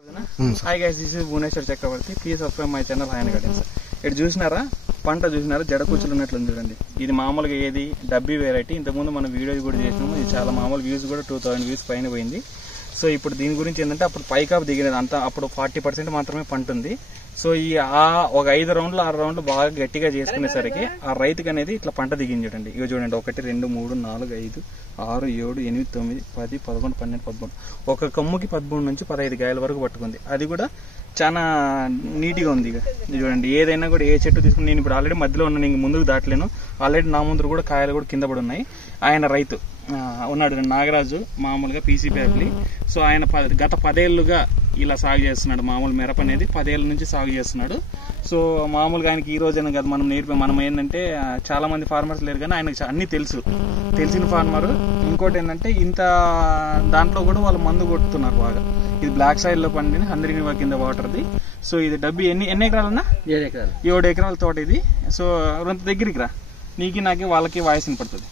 Hi guys, this is Bhuneshwar Chakravarti. Please subscribe my channel Hayan Gardens. ఇక్కడ చూసినారా పంట చూసినారా జడ కూర్చులు ఉన్నట్లు చూడండి. ఇది మామూలుగా ఏది డబ్బీ వెరైటీ. ఇంతకుముందు మనం వీడియో కూడా చేసినాము. ఇది చాలా మామూలు వ్యూస్ కూడా 2000 వ్యూస్ పైన పోయింది. సో ఇప్పుడు దీని గురించి ఏంటంటే అప్పుడు పైకాపు దిగినది అంతా అప్పుడు 40% మాత్రమే పంట ఉంది. సో ఈ ఒక 5 రౌండ్లు 6 రౌండ్లు బాగా గట్టిగా చేసుకునేసరికి ఆ రైతుకి అనేది ఇట్లా పంట దిగింది చూడండి. ఇక చూడండి 1 2 3 4 5 6 7 8 9 10 11 12 13 ఒక కొమ్ముకి 13 నుంచి 15 కాయల వరకు పట్టుకుంది. అది కూడా చాలా నీట్గా ఉంది. ఇక చూడండి ఏదైనా కూడా ఏ చెట్టు తీసుకుని నేను ఇప్పుడు ఆల్రెడీ మధ్యలో ఉన్న నేను ముందుకు దాటలేను. ఆల్రెడీ నా ముందు కూడా కాయలు కూడా కింద పడి ఉన్నాయి. ఆయన రైతు ఉన్నాడు నాగరాజు, మామూలుగా పీసీ ఫ్యామిలీ. సో ఆయన గత 10 ఏళ్ళుగా ఇలా సాగు చేస్తున్నాడు. మామూలు మిరప అనేది 10 ఏళ్ళ నుంచి సాగు చేస్తున్నాడు. సో మామూలుగా ఆయనకి ఈ రోజైనా కదా మనం ఏంటంటే చాలా మంది ఫార్మర్స్ లేరు కానీ ఆయనకు అన్ని తెలిసిన ఫార్మర్. ఇంకోటి ఏంటంటే ఇంత దాంట్లో కూడా వాళ్ళు మందు కొట్టుతున్నారు బాగా. ఇది బ్లాక్ సాయిల్ లో పండిన 100 కింద వాటర్ది. సో ఇది డబ్బి ఎన్ని ఎకరాలన్నా 7 ఎకరాల తోట ఇది. సో రొంత దగ్గరికి రా, నీకి నాకి వాళ్ళకి వాయిస్ వినపడుతుంది.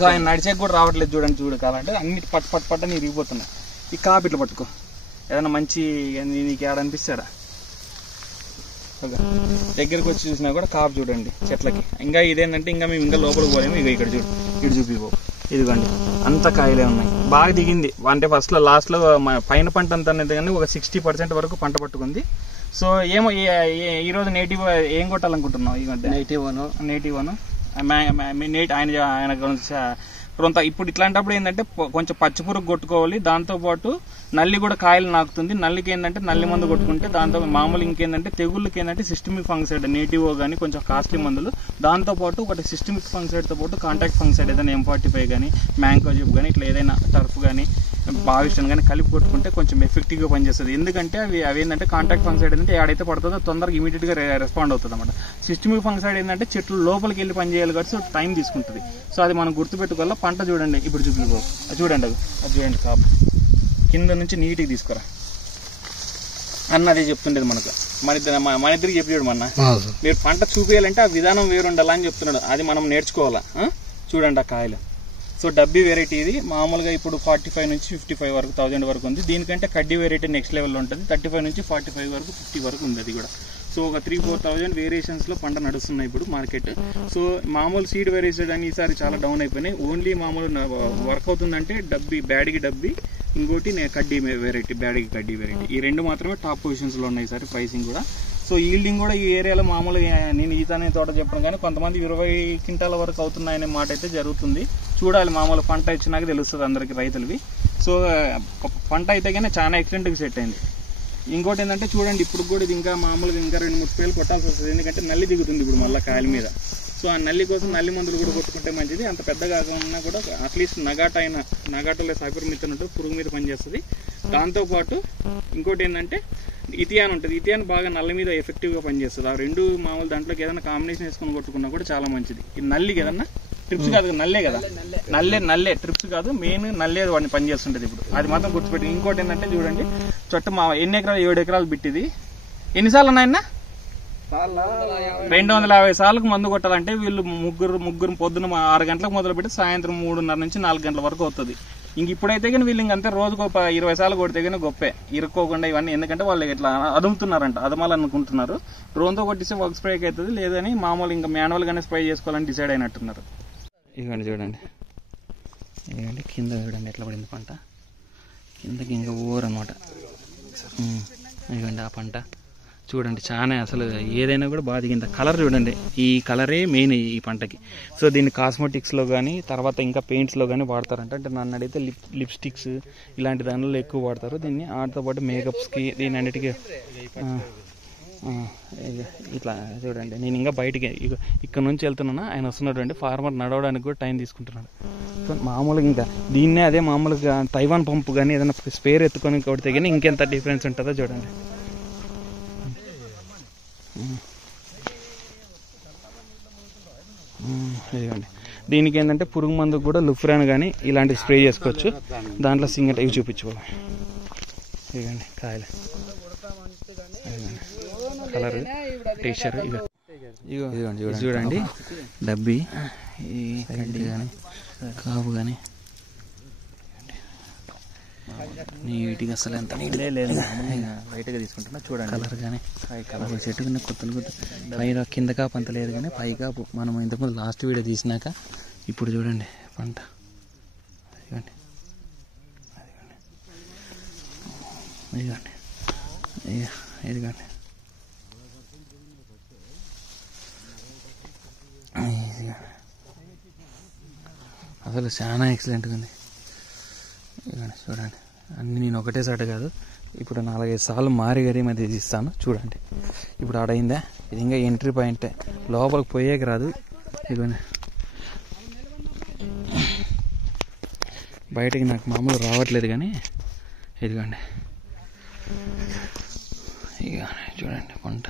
సో ఆయన నడిచేకి కూడా రావట్లేదు చూడండి కావాలంటే అన్ని పట్ట నీ ఇరిగిపోతున్నాయి. ఈ కాపు ఇట్లా పట్టుకో, ఏదైనా మంచి నీకు ఏడనిపిస్తాడా దగ్గరకు వచ్చి చూసినా కూడా కాపు చూడండి చెట్లకి. ఇంకా ఇదేంటంటే ఇంకా మేము ఇంకా లోపలికి పోలేము. ఇక ఇక్కడ చూపిపో, ఇదిగోండి అంత కాయలే ఉన్నాయి. బాగా దిగింది అంటే ఫస్ట్ లో లాస్ట్ లో పైన పంట అంత అనేది కానీ ఒక 60% వరకు పంట పట్టుకుంది. సో ఏమో ఈ రోజు నేటివ్ ఏం కొట్టాలనుకుంటున్నావు? ఈ మధ్య నేటివ్ ఆయన కొంత ఇప్పుడు ఇట్లాంటప్పుడు ఏంటంటే కొంచెం పచ్చిపురుగు కొట్టుకోవాలి. దాంతోపాటు నల్లి కూడా కాయలు నాకుతుంది. నల్లికి ఏంటంటే నల్లి మందు కొట్టుకుంటే దాంతో మామూలు ఇంకేంటంటే తెగుళ్ళకి ఏంటంటే సిస్టమిక్ ఫంగిసైడ్ నేటివ్ కానీ కొంచెం కాస్ట్లీ మందులు. దాంతోపాటు ఒకటి సిస్టమిక్ ఫంగిసైడ్తో పాటు కాంటాక్ట్ ఫంగిసైడ్ ఏదైనా M45 కానీ మ్యాంకోజిబ్ కానీ ఇట్లా ఏదైనా టర్ఫ్ కానీ భావిష్యం కానీ కలిపి కొట్టుకుంటే కొంచెం ఎఫెక్టివ్గా పనిచేస్తుంది. ఎందుకంటే అవి ఏంటంటే కాంటాక్ట్ ఫంగిసైడ్ ఏంటంటే ఏడైతే పడుతుందో తొందరగా ఇమీడియట్గా రెస్పాండ్ అవుతుంది అనమాట. సిస్టమిక్ ఫంగిసైడ్ ఏంటంటే చెట్లు లోపలికి వెళ్ళి పనిచేయాలి కాబట్టి సో టైం తీసుకుంటుంది. సో అది మనం గుర్తుపెట్టుకోవాలి. పంట చూడండి ఇప్పుడు చూడండి అది చూడండి కాపు కింద నుంచి నీట్గా తీసుకురా అన్న అదే చెప్తుండేది మనకు. మన ఇద్దరికి చెప్పాడు మొన్న, మీరు పంట చూపించాలంటే ఆ విధానం వేరుండాలా అని చెప్తున్నాడు. అది మనం నేర్చుకోవాలా. చూడండి ఆ కాయలు. సో డబ్బీ వెరైటీ ఇది మామూలుగా ఇప్పుడు 45 నుంచి 55 వరకు 1000 వరకు ఉంది. దీనికంటే కడ్డీ వెరైటీ నెక్స్ట్ లెవెల్లో ఉంటుంది. 35 నుంచి 45 వరకు 50 వరకు ఉంది అది కూడా. సో ఒక 3-4,000 వేరియేషన్స్ లో పంట నడుస్తున్నాయి ఇప్పుడు మార్కెట్. సో మామూలు సీడ్ వెరైటీస్ అని ఈసారి చాలా డౌన్ అయిపోయినాయి. ఓన్లీ మామూలు వర్క్ అవుతుందంటే బ్యాడ్కి డబ్బీ, ఇంకోటి కడ్డీ వెరైటీ, బ్యాడ్కి కడ్డీ వెరైటీ. ఈ రెండు మాత్రమే టాప్ పొజిషన్స్ లో ఉన్నాయి ఈసారి. ప్రైసింగ్ కూడా సో ఈల్డింగ్ కూడా ఈ ఏరియాలో మామూలుగా నేను ఈతనే తోట చెప్పను కానీ కొంతమంది 20 క్వింటాల వరకు అవుతున్నాయనే మాట అయితే జరుగుతుంది. చూడాలి, మామూలు పంట ఇచ్చినాక తెలుస్తుంది అందరికి రైతులవి. సో పంట అయితే కానీ చాలా ఎక్సలెంట్గా సెట్ అయింది. ఇంకోటి ఏంటంటే చూడండి ఇప్పుడు కూడా ఇది ఇంకా మామూలుగా ఇంకా 2-3 స్ప్రేలు కొట్టాల్సి వస్తుంది. ఎందుకంటే నల్లి దిగుతుంది ఇప్పుడు మళ్ళీ కాయల మీద. సో ఆ నల్లి కోసం నల్లి మందులు కూడా కొట్టుకుంటే మంచిది. అంత పెద్దగా కాకుండా కూడా అట్లీస్ట్ నగాటలో సైపర్మిత్తున్నట్టు పురుగు మీద పనిచేస్తుంది. దాంతోపాటు ఇంకోటి ఏంటంటే ఇథియాన్ ఉంటుంది. ఇథియాన్ బాగా నల్లి మీద ఎఫెక్టివ్గా పనిచేస్తుంది. ఆ రెండు మామూలు దాంట్లోకి ఏదైనా కాంబినేషన్ వేసుకొని కొట్టుకున్నా కూడా చాలా మంచిది. ఇది నల్లి కదన్నా, ట్రిప్స్ కాదు, నల్లే కదా, నల్లే ట్రిప్స్ కాదు, మెయిన్ నల్లే వాడిని పనిచేస్తుంటది ఇప్పుడు. అది మాత్రం గుర్తుపెట్టి. ఇంకోటి ఏంటంటే చూడండి చుట్ట ఎన్ని ఎకరాలు 7 ఎకరాలు బిట్టిది. ఎన్నిసార్లు ఉన్నాయన్న? 250 సార్లకు మందు కొట్టాలంటే వీళ్ళు ముగ్గురు పొద్దున 6 గంటలకు మొదలు పెట్టి సాయంత్రం 3:30 నుంచి 4 గంటల వరకు అవుతుంది. ఇంక ఇప్పుడైతే కానీ వీళ్ళు ఇంకంతే రోజుకు 20 సార్లు కొడితే కానీ గొప్పే ఇరుక్కోకుండా ఇవన్నీ. ఎందుకంటే వాళ్ళు ఇట్లా అదుముతున్నారంట, అదమాలనుకుంటున్నారు. డ్రోన్తో కొట్టిస్తే వర్క్ స్ప్రేక్ అవుతుంది, లేదని మామూలు ఇంకా మాన్యువల్గానే స్ప్రే చేసుకోవాలని డిసైడ్ అయినట్టున్నారు. ఇవ్వండి చూడండి కింద చూడండి ఎట్లా పడింది పంట. కిందకి ఇంకా ఊరనమాట. ఇవ్వండి ఆ పంట చూడండి చాలా అసలు ఏదైనా కూడా బాగా దిగింది. కలర్ చూడండి, ఈ కలరే మెయిన్ ఈ పంటకి. సో దీన్ని కాస్మెటిక్స్లో కానీ తర్వాత ఇంకా పెయింట్స్లో కానీ వాడతారంట. అంటే నన్ను అడిగితే లిప్స్టిక్స్ ఇలాంటి దానిలో ఎక్కువ వాడతారు దీన్ని. వాటితో పాటు మేకప్స్కి దీని అన్నిటికీ ఇట్లా చూడండి. నేను ఇంకా బయటికి ఇక్కడ నుంచి వెళ్తున్నాను, ఆయన వస్తున్నాడు అండి. ఫార్మర్ నడవడానికి కూడా టైం తీసుకుంటున్నాడు. సో మామూలుగా ఇంకా దీన్నే అదే మామూలుగా తైవాన్ పంపు కానీ ఏదైనా స్పేర్ ఎత్తుకొని కొడితే కానీ ఇంకెంత డిఫరెన్స్ ఉంటుందో చూడండి. ఇదిగోండి దీనికి ఏంటంటే పురుగు మందుకు కూడా లుఫ్రాన్ కానీ ఇలాంటివి స్ప్రే చేసుకోవచ్చు. దాంట్లో సింగట్ ఇవి చూపించుకోవాలి. ఇదిగోండి కాయలు, కలర్ టెక్స్చర్. ఇదిగోండి చూడండి డబ్బీ, ఈ కడ్డీ కానీ కాపు కానీ నీట్గా అసలు ఎంత నీట్ లేదు లైట్గా తీసుకుంటున్నా చూడండి. కలర్ కానీ చెట్టు కింద కొత్తలు పైన కింద కాపు అంత లేదు కానీ పై కాపు మనం ఇంతకుముందు లాస్ట్ వీడియో తీసినాక ఇప్పుడు చూడండి పంట. అదిగోండి ఇదిగోండి ఇదిగోండి అసలు చాలా ఎక్సలెంట్గా ఉంది. ఇదిగోండి చూడండి అన్నీ నేను ఒకటేసారి కాదు, ఇప్పుడు 4-5 సార్లు మారి గరి మధ్య తీస్తాను చూడండి. ఇప్పుడు ఆడైందా, ఇది ఇంకా ఎంట్రీ పాయింటే, లోపలికి పోయేకి రాదు. ఇదిగోండి బయటకి నాకు మామూలు రావట్లేదు కానీ ఇదిగోండి ఇక చూడండి పంట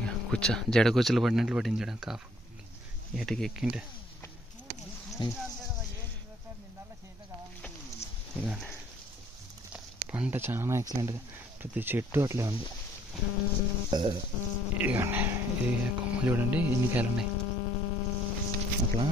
ఇక జడ కుచ్చలు పడినట్లు పడింది చూడండి కాపు ఏటికి ఎక్కింటే. ఇదిగోండి పంట చాలా ఎక్సలెంట్గా ప్రతి చెట్టు అట్లే ఉంది. ఇదిగోండి ఇది కొమ్మ చూడండి ఎన్ని కాయలు ఉన్నాయి అట్లా